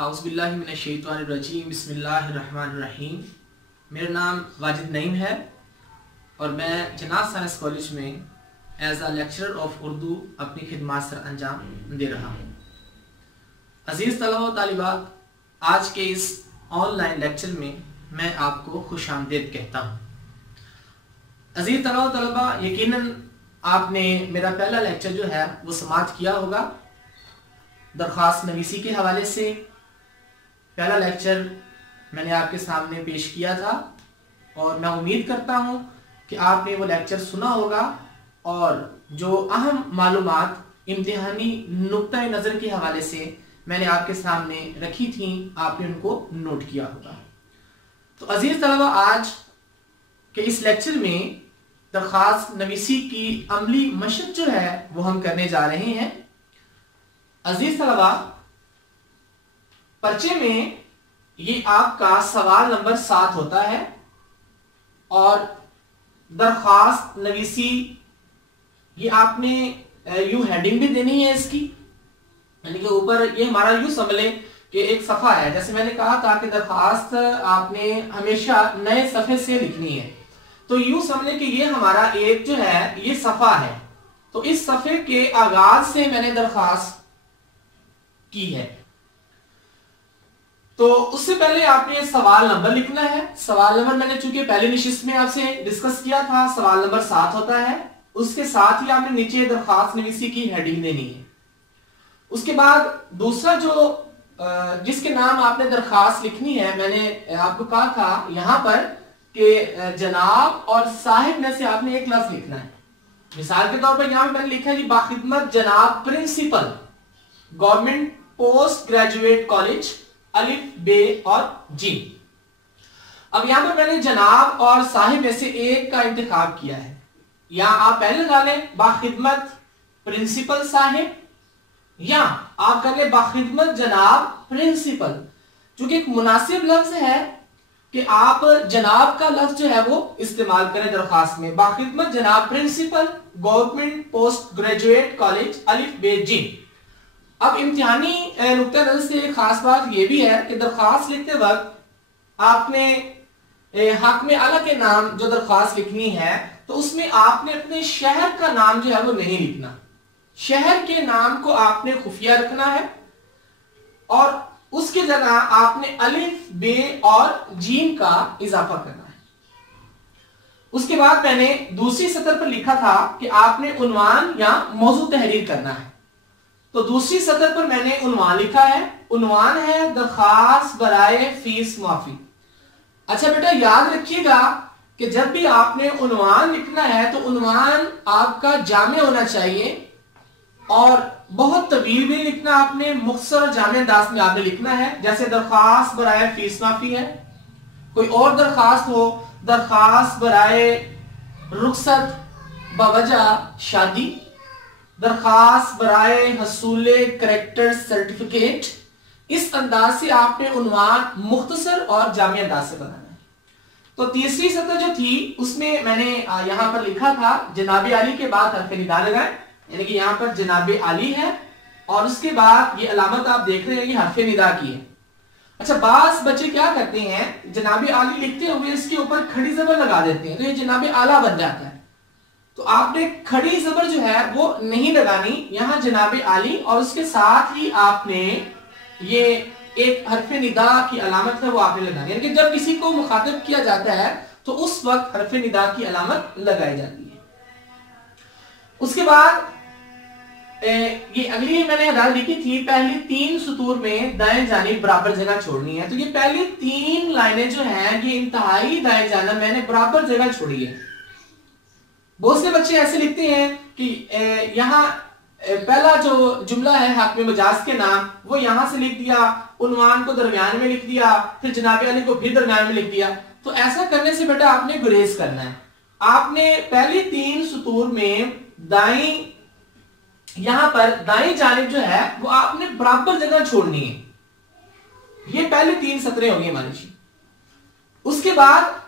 आउज़ुबिल्लाहि मिनश्शैतानिर्रजीम बिस्मिल्लाहिर्रहमानिर्रहीम। मेरा नाम वाजिद नईम है और मैं जनाब साइंस कॉलेज में as a lecturer of Urdu अपनी खिदमत सर अंजाम दे रहा हूँ। अजीज़ तलबा व तालिबात, आज के इस ऑनलाइन लेक्चर में मैं आपको खुशामदीद कहता हूँ। अजीज़ तलबा व तलबा, यकीनन आपने मेरा पहला लेक्चर जो है वो समाप्त किया होगा। दरख्वास्त नवीसी के हवाले से पहला लेक्चर मैंने आपके सामने पेश किया था और मैं उम्मीद करता हूं कि आपने वो लेक्चर सुना होगा और जो अहम मालूमात इम्तिहानी नुक्ता नज़र के हवाले से मैंने आपके सामने रखी थी, आपने उनको नोट किया होगा। तो अजीज तलबा, आज के इस लेक्चर में दरख्वास्त नवीसी की अमली मशक जो है वो हम करने जा रहे हैं। अजीज तलबा, पर्चे में ये आपका सवाल नंबर 7 होता है और दरख्वास्त नवीसी ये आपने यूं हेडिंग भी देनी है इसकी, यानी कि ऊपर ये हमारा यूं समझ लें कि एक सफा है। जैसे मैंने कहा था कि दरख्वास्त आपने हमेशा नए सफे से लिखनी है, तो यूं समझ लें कि ये हमारा एक जो है ये सफा है। तो इस सफे के आगाज से मैंने दरख्वास्त की है। तो उससे पहले आपने सवाल नंबर लिखना है। सवाल नंबर मैंने चूंकि पहले निशिस्त में आपसे डिस्कस किया था, सवाल नंबर 7 होता है। उसके साथ ही आपने नीचे दरख्वास्त नवीसी की हेडिंग देनी है। उसके बाद दूसरा जो जिसके नाम आपने दरख्वास्त लिखनी है, मैंने आपको कहा था यहां पर कि जनाब और साहिब में से आपने एक लफ्ज लिखना है। मिसाल के तौर पर यहां पर मैंने लिखा है जी, बाखिदमत जनाब principal government post graduate college अलिफ बे और जी। अब यहां पर मैंने जनाब और साहिब में से एक का इंतखाब किया है। यहां आप पहले लगा लें बाखिदमत प्रिंसिपल साहिब, या आप कर ले बाखिदमत जनाब प्रिंसिपल। चूंकि एक मुनासिब लफ्ज है कि आप जनाब का लफ्ज जो है वो इस्तेमाल करें दरखास्त में। बाखिदमत जनाब principal government post graduate college अलिफ बे जी। अब इम्तिहानी नुक्ता नज़र से एक खास बात यह भी है कि दरख्वास्त लिखते वक्त आपने हक में आला के नाम जो दरख्वास्त लिखनी है, तो उसमें आपने अपने शहर का नाम जो है वो नहीं लिखना। शहर के नाम को आपने खुफिया रखना है और उसकी जगह आपने अलिफ बे और जीम का इजाफा करना है। उसके बाद मैंने दूसरी सतर पर लिखा था कि आपने उन्वान या मौजू तहरीर करना है। तो दूसरी सतर पर मैंने उन्वान लिखा है। उन्वान है दरख्वास्त बराए फीस माफी। अच्छा बेटा, याद रखिएगा कि जब भी आपने उन्वान लिखना है तो उन्वान आपका जामे होना चाहिए और बहुत तवील भी लिखना आपने, मुख्तसर और जामे अंदाज में आपने लिखना है। जैसे दरख्वास्त बराए फीस माफी है। कोई और दरख्वास्त हो, दरख्वास्त बराए रुखसत बवजह शादी, दरखास्त बराए हसूले करेक्टर सर्टिफिकेट। इस अंदाज से आपने उन्वान मुख्तसर और जामी अंदाज से बनाना है। तो तीसरी सतर जो थी उसमें मैंने यहां पर लिखा था जनाबे आली के बाद हरफ निदा लगाए, यानी कि यहां पर जनाबे आली है और उसके बाद ये अलामत आप देख रहे हैं ये हरफ निदा की है। अच्छा, बास बच्चे क्या करते हैं, जनाबे आली लिखते हुए इसके ऊपर खड़ी जबर लगा देते हैं, तो ये जनाबे आला बन जाता है। तो आपने खड़ी जबर जो है वो नहीं लगानी, यहां जनाबे आली और उसके साथ ही आपने ये एक हरफ निदा की अलामत है वो आपने लगानी, यानी कि जब किसी को मुखातिब किया जाता है तो उस वक्त हरफ निदा की अलामत लगाई जाती है। उसके बाद ये अगली मैंने हदायत लिखी थी, पहली 3 सतूर में दाएं जानिब बराबर जगह छोड़नी है। तो ये पहली 3 लाइनें जो हैं ये इंतहाई दाएं जानिब मैंने बराबर जगह छोड़ी है। बहुत से बच्चे ऐसे लिखते हैं कि यहाँ पहला जो जुमला है हक में मजाज के नाम वो यहां से लिख दिया, उन्वान को दरमियान में लिख दिया, फिर जनाबे अली को फिर दरमियान में लिख दिया। तो ऐसा करने से बेटा आपने गुरेज करना है। आपने पहली 3 सतूर में दाई, यहां पर दाई जानिब जो है वो आपने बराबर जगह छोड़नी है। ये पहली 3 सतरें होंगी हमारी। उसके बाद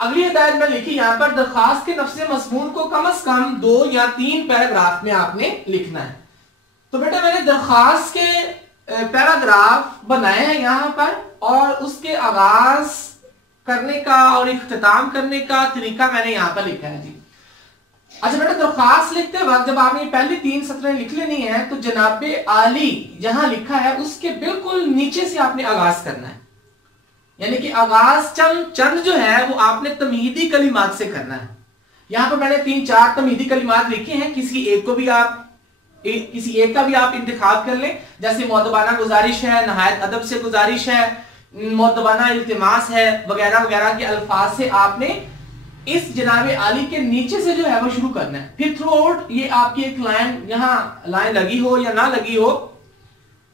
अगली हिदायत में लिखी यहां पर दरखास्त के नफ्स मज़मून को कम से कम 2 या 3 पैराग्राफ में आपने लिखना है। तो बेटा मैंने दरखास्त के पैराग्राफ बनाए हैं यहाँ पर, और उसके आगाज करने का और इख्तिताम करने का तरीका मैंने यहाँ पर लिखा है जी। अच्छा बेटा, दरख्वास्त लिखते वक्त जब आपने पहली 3 सतरें लिख लेनी है तो जनाबे आली जहां लिखा है उसके बिल्कुल नीचे से आपने आगाज करना है, यानी कि आगाज चंद जो है वो आपने तमहीदी कलिमात से करना है। यहां पर मैंने 3-4 तमहीदी कलिमात लिखे हैं, किसी एक का भी आप इंतखाब कर लें, जैसे मुअद्दबाना गुजारिश है, नहायत अदब से गुजारिश है, मुअद्दबाना इल्तिमास है, वगैरह वगैरह के अल्फाज से आपने इस जनाबे आली के नीचे से जो है वो शुरू करना है। फिर थ्रू आउट ये आपकी एक लाइन, यहाँ लाइन लगी हो या ना लगी हो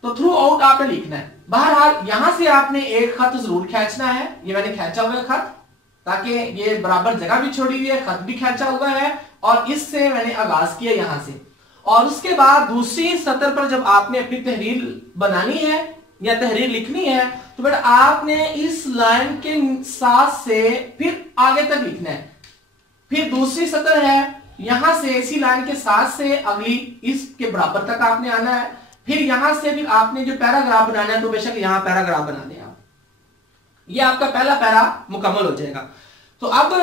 तो थ्रू आउट आपने लिखना है। बहरहाल यहां से आपने एक खत जरूर खींचना है, ये मैंने खींचा हुआ है खत, ताकि ये बराबर जगह भी छोड़ी हुई है, खत भी खींचा हुआ है, और इससे मैंने आगाज किया यहां से। और उसके बाद दूसरी सतर पर जब आपने अपनी तहरीर बनानी है या तहरीर लिखनी है तो बेटा आपने इस लाइन के साथ से फिर आगे तक लिखना है। फिर दूसरी सतर है, यहां से इसी लाइन के साथ से अगली इसके बराबर तक आपने आना है। फिर यहां से फिर आपने जो पैराग्राफ बनाना है तो बेशक यहां पैराग्राफ बना दें आप, ये आपका पहला पैरा मुकम्मल हो जाएगा। तो अब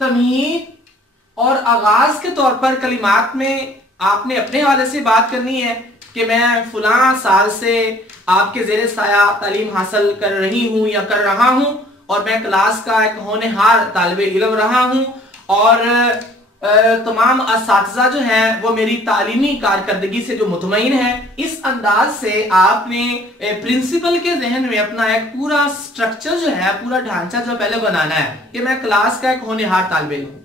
तमीद और आगाज के तौर पर कलिमात में आपने अपने हवाले से बात करनी है कि मैं फुला साल से आपके जेरे साया तालीम हासिल कर रही हूं या कर रहा हूं, और मैं क्लास का एक होनहार तालिबे इल्म रहा हूं, और तमाम असातिज़ा जो हैं वो मेरी तालीमी कारकर्दगी से जो मुतमईन है। इस अंदाज से आपने प्रिंसिपल के जहन में अपना एक पूरा स्ट्रक्चर जो है, पूरा ढांचा जो पहले बनाना है कि मैं क्लास का एक होनहार तालिबे इल्म हूं।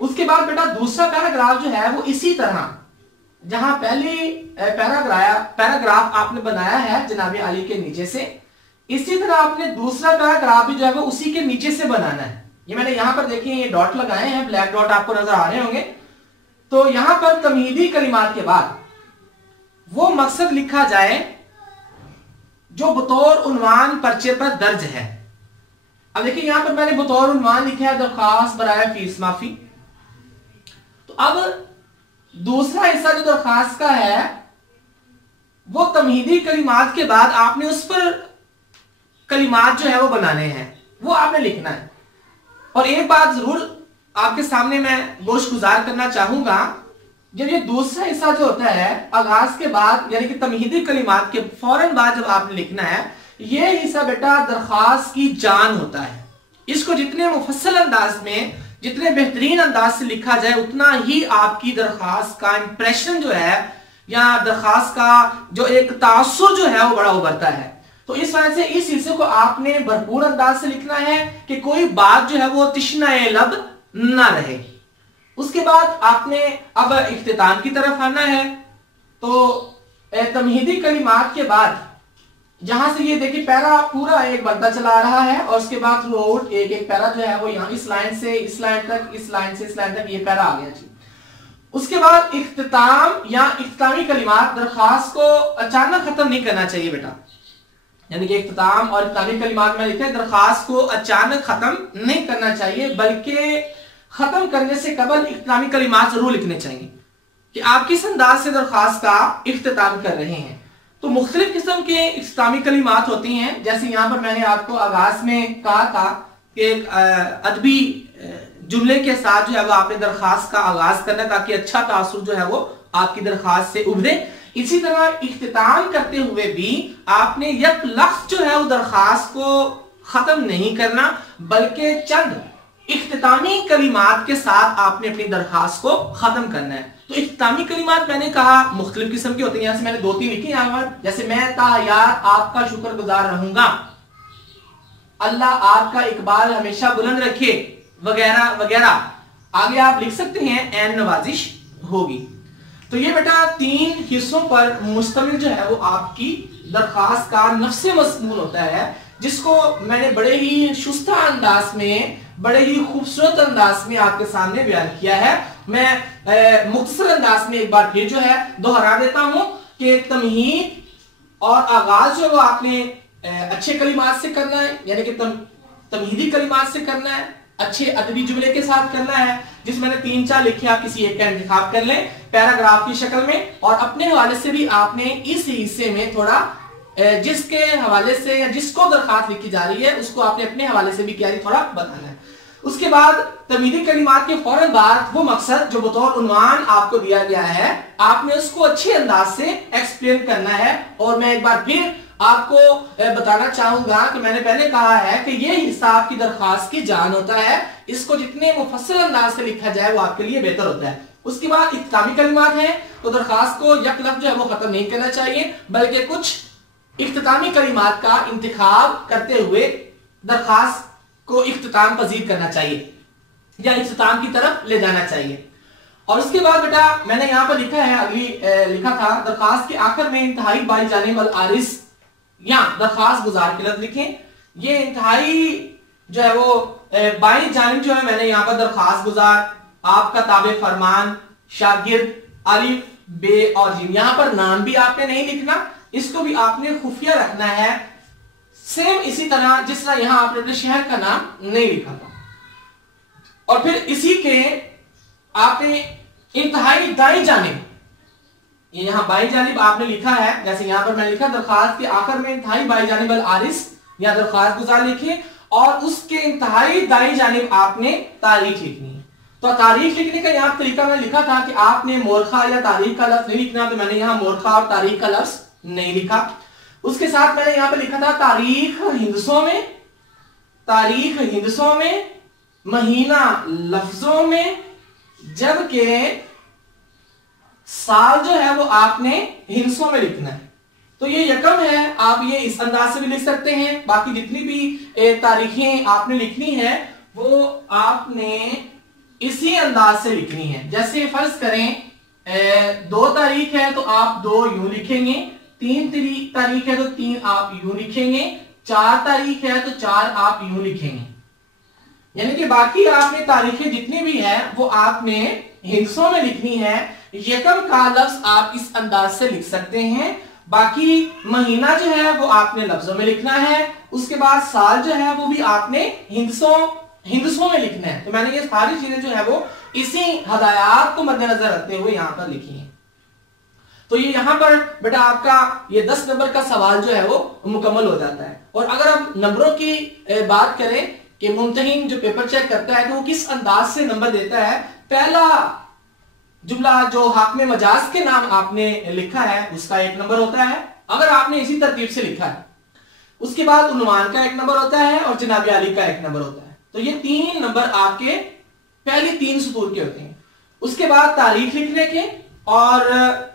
उसके बाद बेटा दूसरा पैराग्राफ जो है वो इसी तरह, जहां पहली पैराग्राफ आपने बनाया है जनाबे आली के नीचे से, इसी तरह आपने दूसरा पैराग्राफ भी जो है वो उसी के नीचे से बनाना है। ये मैंने यहां पर देखिए ये डॉट लगाए हैं, ब्लैक डॉट आपको नजर आ रहे होंगे। तो यहां पर तमहीदी कलिमात के बाद वो मकसद लिखा जाए जो बतौर उन्वान पर्चे पर दर्ज है। अब देखिए यहां पर मैंने बतौर उन्वान लिखा है दरख्वास्त बराए फीस माफी। तो अब दूसरा हिस्सा जो दरख्वास्त का है वो तमहीदी कलिमात के बाद आपने उस पर कलिमात जो है वो बनाने हैं, वो आपने लिखना है। और एक बात जरूर आपके सामने मैं गोशगुजार करना चाहूंगा, जब ये दूसरा हिस्सा जो होता है आगाज के बाद यानी कि तमहीदी कलिमात के फौरन बाद जब आपने लिखना है, ये हिस्सा बेटा दरख्वास्त की जान होता है। इसको जितने मुफस्सल अंदाज में, जितने बेहतरीन अंदाज से लिखा जाए उतना ही आपकी दरख्वास्त का इंप्रेशन जो है या दरख्वास्त का जो एक तासुर जो है वो बड़ा उभरता है। तो इस वजह से इस हिस्से को आपने भरपूर अंदाज से लिखना है कि कोई बात जो है वो तिश्नाए लब ना रहे। उसके बाद आपने अब इख्तिताम की तरफ आना है। तो तमहीदी कलिमात के बाद जहां से ये देखिए पैरा पूरा एक बनता चला रहा है, और उसके बाद थ्रू आउट एक एक पैरा जो है वो यहाँ इस लाइन से इस लाइन तक, इस लाइन से इस लाइन तक ये पैरा आ गया जी। उसके बाद इख्तिताम या इख्तितामी कलिमात, दरख्वास्त को अचानक खत्म नहीं करना चाहिए बेटा, यानी कि इख्तिताम और इख्तितामी कलिमात में लिखे दरख्वास्त को अचानक खत्म नहीं करना चाहिए, बल्कि खत्म करने से कबल इख्तितामी कलिमात जरूर लिखने चाहिए कि आप किस अंदाज से दरख्वास्त का इख्तिताम कर रहे हैं। तो मुख्तलिफ किस्म के इख्तितामी कलिमात होती हैं, जैसे यहाँ पर मैंने आपको आगाज में कहा था कि एक अदबी जुमले के साथ जो है वो आपने दरख्वास्त का आगाज करना है ताकि अच्छा तासुर जो है वो आपकी दरख्वास्त से उभरे। इसी तरह इख्तिताम करते हुए भी आपने एक लफ्ज जो है वो दरख्वास्त को खत्म नहीं करना, बल्कि चंद इख्तितामी कलिमात के साथ आपने अपनी दरख्वास्त को खत्म करना है। तो इख्तितामी कलिमात मैंने कहा मुख्तलिफ किस्म की होती हैं, यहाँ से मैंने 2-3 लिखी यहाँ पर, जैसे मैं तायार आपका शुक्रगुजार रहूंगा, अल्लाह आपका इकबाल हमेशा बुलंद रखे, वगैरह वगैरह। आगे आप लिख सकते हैं ऐन नवाजिश होगी। तो ये बेटा 3 हिस्सों पर मुश्तमिल जो है वो आपकी दरख्वास्त का नफ्से मज़मून होता है, जिसको मैंने बड़े ही शुस्ता अंदाज में, बड़े ही खूबसूरत अंदाज में आपके सामने बयान किया है। मैं मुख्तसर अंदाज में एक बार फिर जो है दोहरा देता हूं कि तमहीद और आगाज जो है वो आपने अच्छे कलिमात से करना है, यानी कि तमहीदी कलिमात से करना है, अच्छे अदबी जुमले के साथ करना है, जिसमें मैंने 3-4 लिखे, आप किसी एक का इंतखाब कर लें पैराग्राफ की शक्ल में, और अपने हवाले से भी आपने इस हिस्से में थोड़ा जिसके हवाले से या जिसको दरखास्त लिखी जा रही है उसको आपने अपने हवाले से भी क्या थोड़ा बताना है। उसके बाद तमीदी कलिमात के फौरन बाद वो मकसद जो बतौर उन्वान आपको दिया गया है आपने उसको अच्छे अंदाज से एक्सप्लेन करना है। और मैं एक बार फिर आपको बताना चाहूंगा कि मैंने पहले कहा है कि ये हिस्सा आपकी दरखास्त की जान होता है, इसको जितने मुफस्सल अंदाज से लिखा जाए वो आपके लिए बेहतर होता है। उसके बाद इख्तितामी कलिमात हैं, तो दरखास्त को यक लफ्ज़ जो है वो खत्म नहीं करना चाहिए बल्कि कुछ इख्तितामी कलिमात का इंतखाब करते हुए दरखास्त को इख्तिताम पजीर करना चाहिए या इख्तिताम की तरफ ले जाना चाहिए। और उसके बाद बेटा मैंने यहाँ पर लिखा है, अगली लिखा था दरखास्त के आखिर में इंतहाई बाई जानिब अल आरिस या दरखास्त गुजार के लफ्ज़ लिखें। ये इंतहाई जो है वो बाई जानिब जो है मैंने यहाँ पर दरखास्त गुजार, आपका ताबे फरमान, शागिर्द, अलिफ बे और जिम। यहाँ पर नाम भी आपने नहीं लिखना, इसको भी आपने खुफिया रखना है, सेम इसी तरह जिस तरह यहां आपने अपने शहर का नाम नहीं लिखा था। और फिर इसी के आपने इंतहाई दाई जानिब, ये यहां बाई जानिब आपने लिखा है, जैसे यहां पर मैंने लिखा दरखास्त के आखिर में इंतहाई बाई जानिब अल आरिस या दरखास्त गुजार लिखिए और उसके इंतहाई दाई जानिब आपने तारीख लिखनी है। तो तारीख लिखने का यहाँ तरीका मैंने लिखा था कि आपने मोरखा या तारीख का लफ्ज नहीं लिखना, तो मैंने यहाँ मोरखा और तारीख का लफ्ज नहीं लिखा। उसके साथ मैंने यहां पे लिखा था तारीख हिंदसों में, तारीख हिंदसों में, महीना लफ्जों में, जबकि साल जो है वो आपने हिंदसों में लिखना है। तो ये यकम है, आप ये इस अंदाज से भी लिख सकते हैं। बाकी जितनी भी तारीखें आपने लिखनी है वो आपने इसी अंदाज से लिखनी है। जैसे फर्ज करें 2 तारीख है तो आप 2 यूं लिखेंगे, 3 तारीख है तो 3 आप यूं लिखेंगे, 4 तारीख है तो 4 आप यूं लिखेंगे। यानी कि बाकी आपने तारीखें जितनी भी है वो आपने हिंसों में लिखनी है। यकम का लफ्ज आप इस अंदाज से लिख सकते हैं, बाकी महीना जो है वो आपने लफ्जों में लिखना है। उसके बाद साल जो है वो भी आपने हिंदसों में लिखना है। तो मैंने ये सारी चीजें जो है वो इसी हदायत को मद्देनजर रखते हुए यहां पर लिखी है। तो ये यहां पर बेटा आपका ये 10 नंबर का सवाल जो है वो मुकम्मल हो जाता है। और अगर हम नंबरों की बात करें कि मुमतहिन जो पेपर चेक करता है तो वो किस अंदाज से नंबर देता है, पहला जुमला जो हाकिम मजाज के नाम आपने लिखा है उसका 1 नंबर होता है, अगर आपने इसी तरतीब से लिखा है। उसके बाद उन्वान का 1 नंबर होता है और जनाब अली का 1 नंबर होता है। तो ये 3 नंबर आपके पहले 3 सतूर के होते हैं। उसके बाद तारीख लिखने के और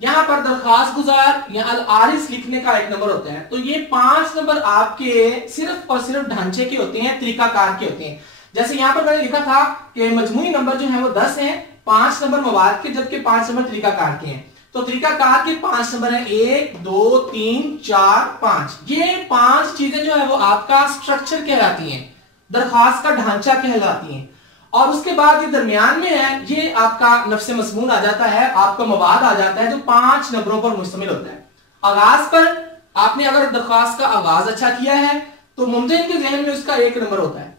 यहां पर दरखास्त गुजार या अल आरिस लिखने का 1 नंबर होता है। तो ये 5 नंबर आपके सिर्फ और सिर्फ ढांचे के होते हैं, तरीकाकार के होते हैं। जैसे यहां पर मैंने लिखा था कि मजमूई नंबर जो है वो 10 हैं, 5 नंबर मवाद के जबकि 5 नंबर तरीकाकार के हैं। तो तरीकाकार के 5 नंबर है 1 2 3 4 5। ये 5 चीजें जो है वो आपका स्ट्रक्चर कहलाती हैं, दरखास्त का ढांचा कहलाती हैं। और उसके बाद ये दरमियान में है, ये आपका नफ्स मज़मून आ जाता है, आपका मवाद आ जाता है जो 5 नंबरों पर मुश्तमिल होता है। आगाज पर आपने अगर दरखास्त का आगाज अच्छा किया है तो मुमकिन के ज़हन में उसका 1 नंबर होता है।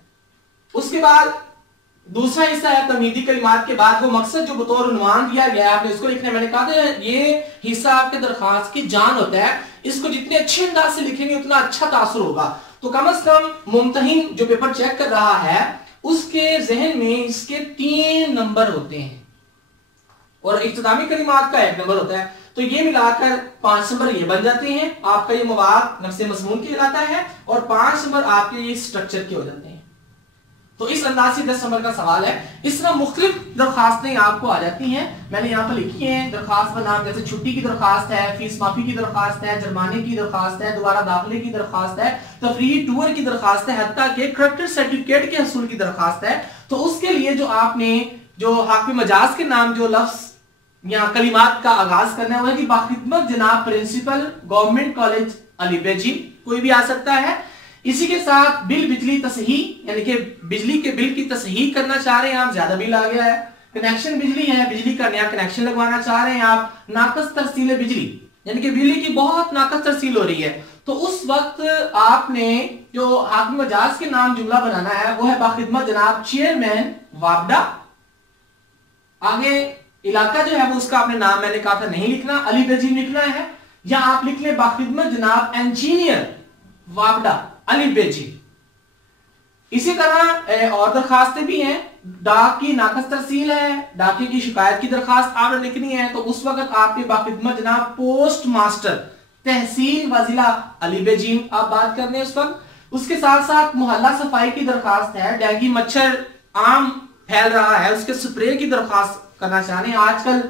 उसके बाद दूसरा हिस्सा है तमीदी कलिमात के बाद वो मकसद जो बतौर उन्वान दिया गया है आपने इसको लिखना है। मैंने कहा था ये हिस्सा आपके दरखास्त की जान होता है, इसको जितने अच्छे अंदाज से लिखेंगे उतना अच्छा तासुर होगा। तो कम से कम मुमतहिन जो पेपर चेक कर रहा है उसके जहन में इसके 3 नंबर होते हैं और इख्तितामी कलिमात का 1 नंबर होता है। तो ये मिलाकर 5 नंबर ये बन जाते हैं, आपका ये मवाद नफ्स मज़मून कहलाता है और 5 नंबर आपके ये स्ट्रक्चर के हो जाते हैं। तो इस अंदाज से 10 नंबर का सवाल है। इस तरह मुख्तलिफ दरखास्तें आपको आ जाती हैं, मैंने यहाँ पर लिखी हैं। दरखास्त का नाम जैसे छुट्टी की दरखास्त है, फीस माफी की दरखास्त है, जुर्माने की दरखास्त है, दोबारा दाखिले की दरखास्त है, तफरीही टूर की दरखास्त है, हत्ता के करैक्टर सर्टिफिकेट के हसूल की दरखास्त है। तो उसके लिए जो आपने जो हाकिम मजाज के नाम जो लफ्ज या कलिमात का आगाज करना है वो है कि बाखिदमत जनाब प्रिंसिपल गवर्नमेंट कॉलेज अलीबेजी, कोई भी आ सकता है। इसी के साथ बिल बिजली तसहीह, यानी कि बिजली के बिल की तसहीह करना चाह रहे हैं आप, ज्यादा बिल आ गया है। कनेक्शन बिजली है, बिजली का नया कनेक्शन लगवाना चाह रहे हैं आप। नाकस तरसील बिजली, यानी कि बिजली की बहुत नाकस तरसील हो रही है, तो उस वक्त आपने जो हाकिम मजाज के नाम जुमला बनाना है वो है बाखिदमत जनाब चेयरमैन वाबडा। आगे इलाका जो है वो उसका आपने नाम मैंने कहा था नहीं लिखना, अली बेजी लिखना है। या आप लिख ले बाखिदमत जनाब इंजीनियर वाबडा अली बेजी। इसी तरह और दरखास्तें भी हैं, डाक की नाकस तरसील है, डाके की शिकायत की दरखास्त आपने लिखनी है तो उस वक्त आपके बाखिदमत जनाब पोस्ट मास्टर तहसील वजिला अली बेजीम आप बात कर रहे हैं उस वक्त। उसके साथ साथ मोहल्ला सफाई की दरखास्त है, डेंगू मच्छर आम फैल रहा है उसके स्प्रे की दरखास्त करना चाह रहे हैं। आजकल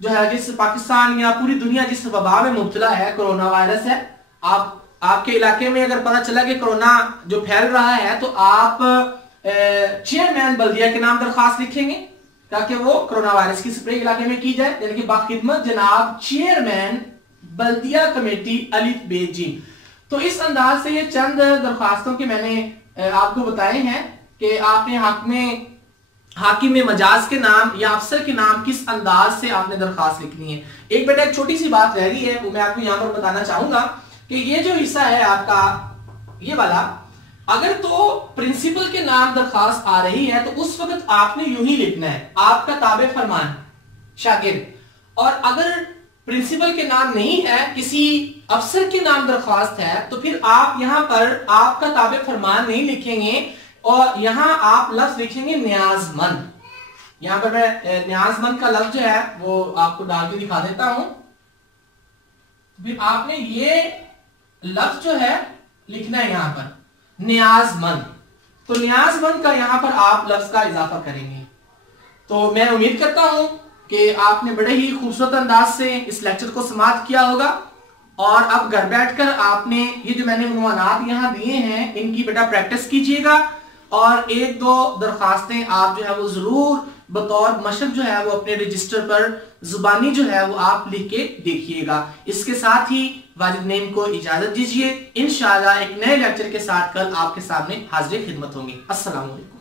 जो है जिस पाकिस्तान या पूरी दुनिया जिस वबा में मुब्तला है कोरोना वायरस है, आपके इलाके में अगर पता चला कि कोरोना जो फैल रहा है तो आप चेयरमैन बल्दिया के नाम दरखास्त लिखेंगे ताकि वो कोरोना वायरस की स्प्रे इलाके में की जाए, यानी कि बाखिदमत जनाब चेयरमैन बल्दिया कमेटी अलिफ बेजी। तो इस अंदाज से ये चंद दरखास्तों के मैंने आपको बताए हैं कि आपने हाकिम में मजाज के नाम या अफसर के नाम किस अंदाज से आपने दरखास्त लिखनी है। एक बेटा एक छोटी सी बात रह गई है वो मैं आपको यहां पर बताना चाहूंगा कि ये जो हिस्सा है आपका ये वाला, अगर तो प्रिंसिपल के नाम दरखास्त आ रही है तो उस वक्त आपने यूं ही लिखना है आपका ताबे फरमान शागिर्द, और अगर प्रिंसिपल के नाम नहीं है किसी अफसर के नाम दरखास्त है तो फिर आप यहां पर आपका ताबे फरमान नहीं लिखेंगे और यहां आप लफ्ज लिखेंगे न्याजमंद। यहां पर मैं न्याजमंद का लफ्ज जो है वो आपको डाल के दिखा देता हूं। फिर आपने ये लफ्ज जो है लिखना है यहां पर न्याजमंद, तो न्याजमंद का यहां पर आप लफ्ज का इजाफा करेंगे। तो मैं उम्मीद करता हूं कि आपने बड़े ही खूबसूरत अंदाज से इस लेक्चर को समाप्त किया होगा और अब घर बैठकर आपने ये जो मैंने उन्वानात यहां दिए हैं इनकी बेटा प्रैक्टिस कीजिएगा और एक दो दरखास्तें आप जो है वो जरूर बतौर मशक जो है वो अपने रजिस्टर पर जुबानी जो है वो आप लिख के देखिएगा। इसके साथ ही वाजिद नेम को इजाजत दीजिए, इंशाअल्लाह एक नए लेक्चर के साथ कल आपके सामने हाजिर खिदमत होंगे। अस्सलाम वालेकुम।